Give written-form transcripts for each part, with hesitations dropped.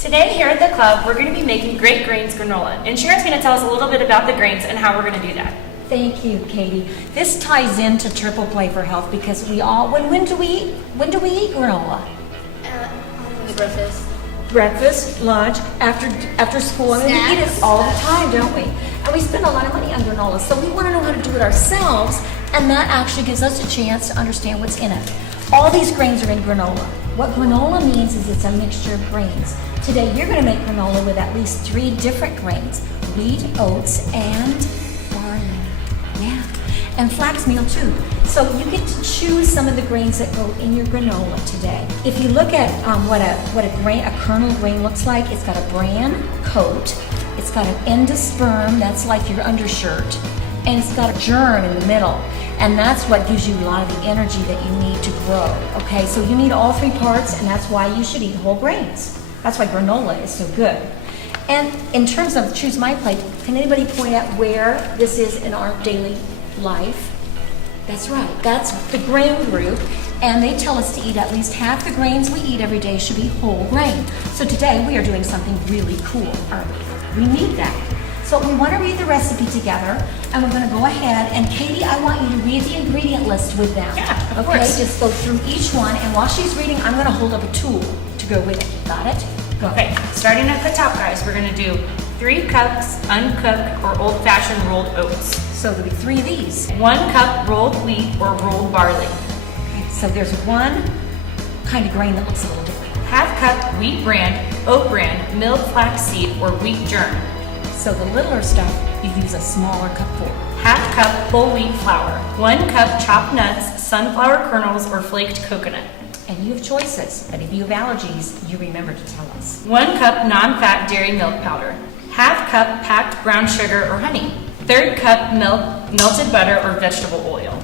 Today here at the club, we're going to be making great grains granola. And Sharon's going to tell us a little bit about the grains and how we're going to do that. Thank you, Katie. This ties into Triple Play for Health because we all, when do we eat granola? Breakfast. Breakfast, lunch, after school. I mean, we eat it all the time, don't we? And we spend a lot of money on granola, so we want to know how to do it ourselves, and that actually gives us a chance to understand what's in it. All these grains are in granola. What granola means is it's a mixture of grains. Today, you're going to make granola with at least 3 different grains: wheat, oats, and barley. Yeah, and flax meal too. So you get to choose some of the grains that go in your granola today. If you look at what a kernel grain looks like, it's got a bran coat, it's got an endosperm, that's like your undershirt, and it's got a germ in the middle. And that's what gives you a lot of the energy that you need to grow, okay? So you need all 3 parts, and that's why you should eat whole grains. That's why granola is so good. And in terms of Choose My Plate, can anybody point out where this is in our daily life? That's right, that's the grain group, and they tell us to eat at least half the grains we eat every day should be whole grain. So today we are doing something really cool, aren't we? We need that. So we want to read the recipe together, and we're going to go ahead, and Katie, I want you to read the ingredient list with them. Yeah, of okay, course. just go through each one, and while she's reading, I'm going to hold up a tool to go with it. Got it? Go. Okay, starting at the top, guys, we're going to do 3 cups uncooked or old-fashioned rolled oats. So there'll be 3 of these. 1 cup rolled wheat or rolled barley. Okay, so there's one kind of grain that looks a little different. Half cup wheat bran, oat bran, milled flaxseed, or wheat germ. So the littler stuff, you use a smaller cup for. Half cup whole wheat flour. 1 cup chopped nuts, sunflower kernels, or flaked coconut. And you have choices, but if you have allergies, you remember to tell us. 1 cup non-fat dairy milk powder. Half cup packed brown sugar or honey. 1/3 cup melted butter or vegetable oil.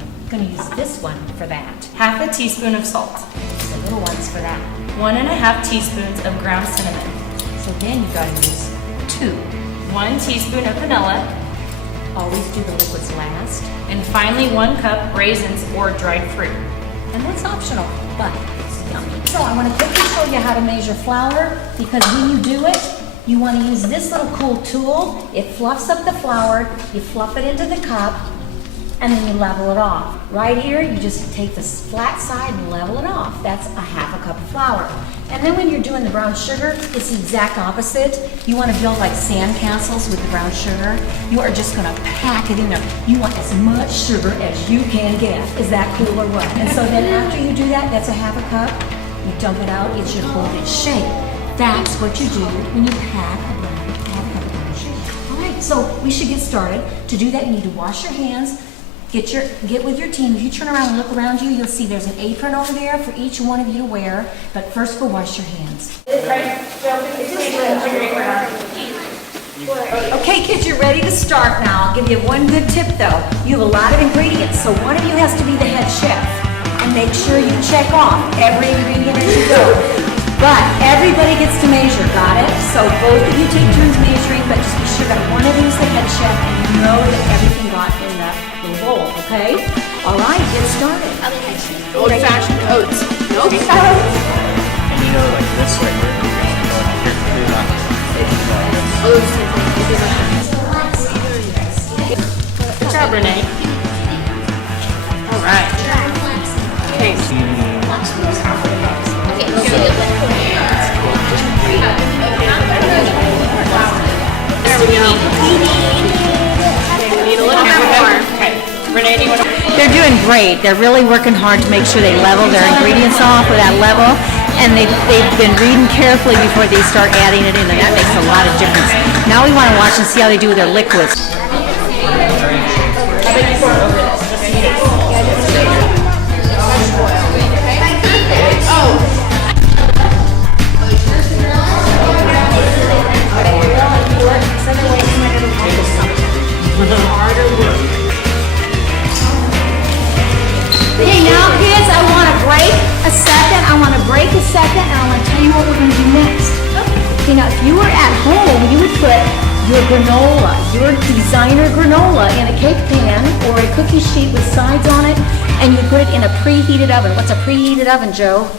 I'm going to use this one for that. Half a teaspoon of salt. The little ones for that. 1½ teaspoons of ground cinnamon. So then you've got to use 2. 1 teaspoon of vanilla. Always do the liquids last. And finally 1 cup raisins or dried fruit. And that's optional, but it's yummy. So I want to quickly show you how to measure flour, because when you do it, you want to use this little cool tool. It fluffs up the flour, you fluff it into the cup, and then you level it off. Right here, you just take the flat side and level it off. That's a ½ cup of flour. And then when you're doing the brown sugar, it's the exact opposite. You want to build like sand castles with the brown sugar. You are just going to pack it in there. You want as much sugar as you can get. is that cool or what? And so then after you do that, that's a ½ cup. You dump it out, it should hold its shape. That's what you do when you pack a ½ cup of brown sugar. All right, so we should get started. To do that, you need to wash your hands. Get with your team. If you turn around and look around you, you'll see there's an apron over there for each one of you to wear. But first, go wash your hands. Okay, kids, you're ready to start now. I'll give you one good tip, though. You have a lot of ingredients, so one of you has to be the head chef. And make sure you check off every ingredient as you go. But everybody gets to measure, got it? So both of you take turns measuring, but just be sure that one of you is the head chef and you know that everything got in the bowl, okay? All right, get started. Old-fashioned oats. Nope. And you know, like this way, where you're going to go here to do that. Good job, Renee. All right. Okay. There we go. We need a little bit more. Okay. Renee, do you want to? They're doing great. They're really working hard to make sure they level their ingredients off with that level. And they've been reading carefully before they start adding it in, and that makes a lot of difference. Now we want to watch and see how they do with their liquids. Okay, now kids, I want to break a second. I want to break a second, and I want to tell you what we're going to do next. Okay, now if you were at home, you would put your granola, your designer granola, in a cake pan or a cookie sheet with sides on it, and you put it in a preheated oven. What's a preheated oven, Joe?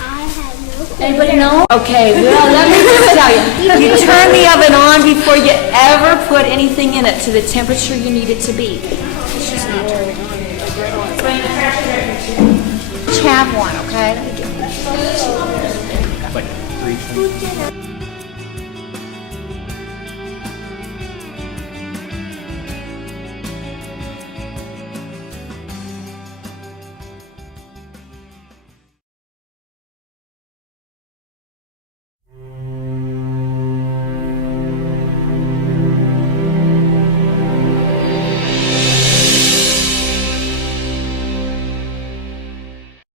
I have no Anybody know? Okay, well, let me just tell you. You turn the oven on before you ever put anything in it to the temperature you need it to be. It's just not turning on. Just have one, okay? Let me get Like 3 cents.